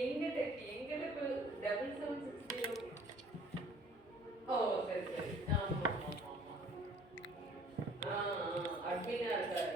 எங்கிட்ட எங்கிட்ட இப்போ 7760. ஓ சரி சரி. ஆமா ஆமா ஆமா. ஆ அட்மினா இருக்காரு.